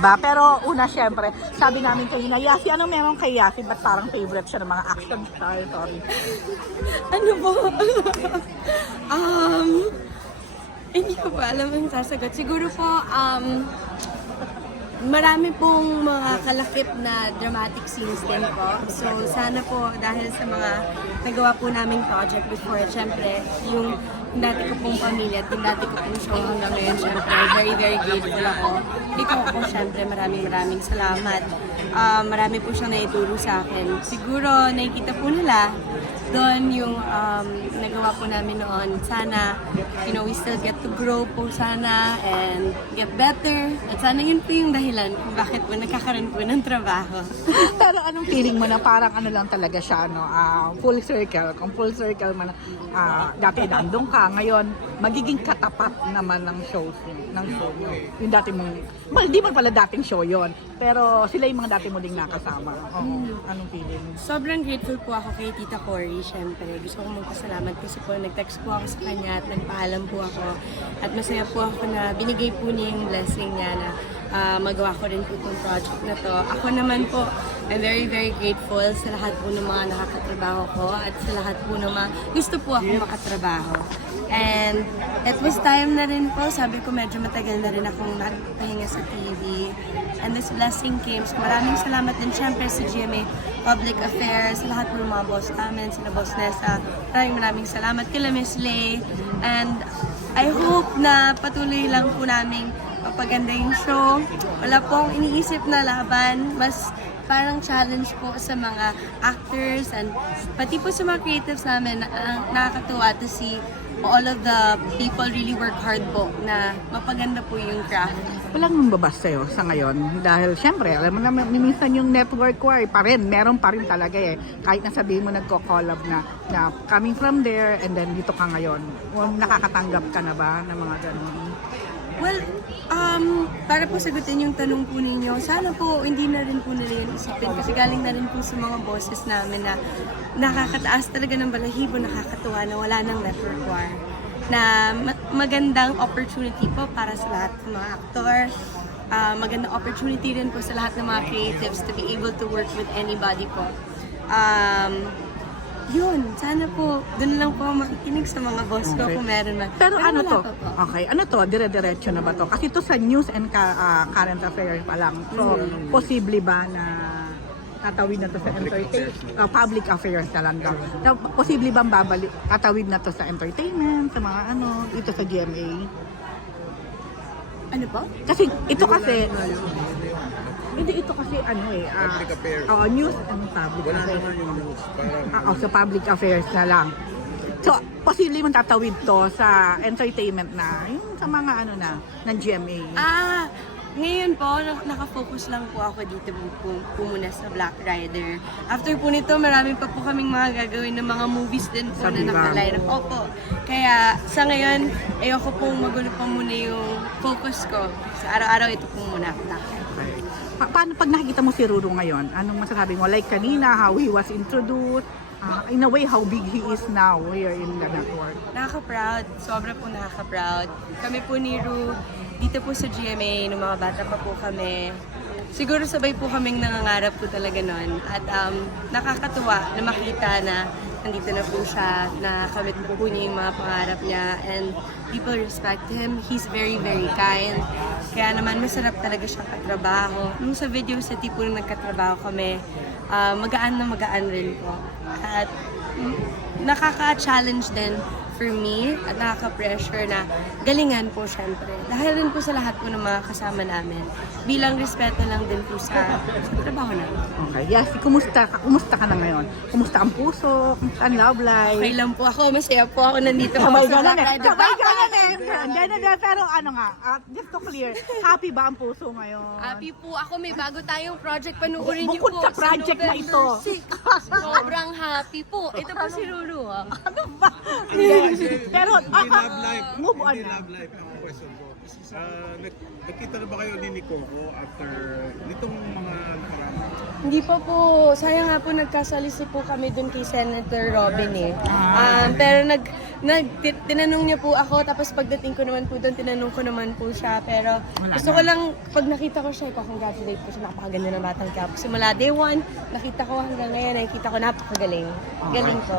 Ba, pero una syempre, sabi namin kay Yasi, ano meron kay Yasi? Ba't parang favorite siya ng mga action star? Sorry. Ano po? um, hindi ko pa alam ang sasagot. Siguro po, um, marami pong mga kalakip na dramatic scenes din po. So, sana po dahil sa mga nagawa po naming project before, syempre, yung dati ko pong pamilya at dati ko pong show hanggang ngayon, syempre, very, very grateful ako. Ikaw po, syempre, maraming maraming salamat. Ah, marami po siyang naituro sa akin. Siguro, nakikita po nila doon yung um, nagawa po namin noon. Sana, you know, we still get to grow po sana and get better. At sana yun po yung dahilan kung bakit po nagkakaroon po ng trabaho. Pero anong feeling mo na parang ano lang talaga siya, no? ah, full circle. Kung full circle man, ah, dati nandun ka, ngayon magiging katapat naman ng shows ng show mo. Yung dati mong, well, di man pala dating show yon pero sila yung mga dati mo ding nakasama. Oo. Anong feeling? Sobrang grateful po ako kay Tita Cory, syempre. Gusto ko magpasalamat kasi po nag-text po ako sa kanya at nagpaalam po ako. At masaya po ako na binigay po niya yung blessing niya na ah, magawa ko rin po itong project na to. Ako naman po, I'm very, very grateful sa lahat po ng mga nakakatrabaho ko at sa lahat po ng mga gusto po ako makatrabaho. And it was time na rin po, sabi ko medyo matagal na rin akong nagpahinga sa TV. And this blessing came. So maraming salamat din syempre sa GMA Public Affairs, sa lahat ng mga boss namin, sila Boss Nessa. Maraming maraming salamat kila Miss Lay. And I hope na patuloy lang po namin mapaganda yung show. Wala po akong iniisip na laban. Mas parang challenge po sa mga actors and pati po sa mga creatives namin ang nakakatuwa to see all of the people really work hard po na mapaganda po yung craft. Walang mambabas sa'yo sa ngayon dahil syempre, alam mo naman, minsan yung network ay pa rin, meron pa rin talaga eh. Kahit na sabihin mo nagko-collab na, na coming from there and then dito ka ngayon. Nakakatanggap ka na ba ng mga ganun? Well, um, para po sagutin yung tanong po ninyo, sana po hindi na rin po nila yun isipin kasi galing na rin po sa mga bosses namin na nakakataas talaga ng balahibo, nakakatuwa na wala ng network war. Na ma- magandang opportunity po para sa lahat ng mga aktor, Ah, magandang opportunity rin po sa lahat ng mga creatives to be able to work with anybody po. Um, yun, sana po, dun lang po ako makikinig sa mga boss ko Okay. kung meron man. Pero ano wala to? pa po. Okay, ano to? Dire-diretso na ba to? Kasi to sa news and ka, ah, current affairs pa lang. So, posible ba na tatawid na to sa entertainment? public affairs na lang daw. Na, posible bang babalik, tatawid na to sa entertainment, sa mga ano, ito sa GMA? Ano po? Kasi ito kasi, hindi ito kasi ano eh, ah, Public affairs. oo, news and public Wala affairs. naman yung news. Parang Ah, oh, sa public affairs na lang. So, posible man tatawid to sa entertainment na, yung sa mga ano na, ng GMA. Ah, ngayon po, nak- nakafocus lang po ako dito po, po, po muna sa Black Rider. After po nito, marami pa po kaming mga gagawin ng mga movies din po Sa na nakaline up. Opo. Kaya sa ngayon, ayoko pong magulo pa muna yung focus ko. Sa araw-araw, ito po muna. Black Rider. Pa- paano pag nakikita mo si Ruru ngayon? Anong masasabi mo? Like kanina, how he was introduced, ah, in a way, how big he is now here in the network. Nakaka-proud. Sobra po nakaka-proud. Kami po ni Ru, dito po sa GMA, nung mga bata pa po kami, siguro sabay po kaming nangangarap po talaga nun. At um, nakakatuwa na makita na nandito na po siya, na kamit na po niya yung mga pangarap niya, and people respect him. He's very, very kind. Kaya naman masarap talaga siyang katrabaho. Nung sa Video City po nung nagkatrabaho kami, ah, magaan na magaan rin po. At mm, nakaka-challenge din for me at nakaka-pressure na galingan po syempre. Dahil rin po sa lahat po ng mga kasama namin. Bilang respeto lang din po sa, sa trabaho namin. Okay, yes, kumusta ka? Kumusta ka na ngayon? Kumusta ang puso? Kumusta ang love life? Okay lang po ako. Masaya po ako nandito sa ganun eh. Sabay ganun eh. Pero ano nga, ah, just to clear, happy ba ang puso ngayon? Happy po ako. May bago tayong project. Panuorin niyo Bukod po. sa project na ito. November 6. Sobrang happy po. Ito po si Ruru. ah. Ano ba? Pero, ah, hindi ah, love life. move on Hindi na. love life ang question ko. Ah, nag- nagkita na ba kayo ni ni Coco after nitong mga nakaraan? Hindi pa po. Sayang nga po nagkasalisi po kami dun kay Senator Robin eh. Ah. Um, pero nag, nag, ti- tinanong niya po ako, tapos pagdating ko naman po doon, tinanong ko naman po siya. Pero Wala gusto na. ko lang, pag nakita ko siya, congratulate ko siya, napakaganda ng batang Quiapo. Simula day one, nakita ko hanggang ngayon, nakikita ko napakagaling. Galing po.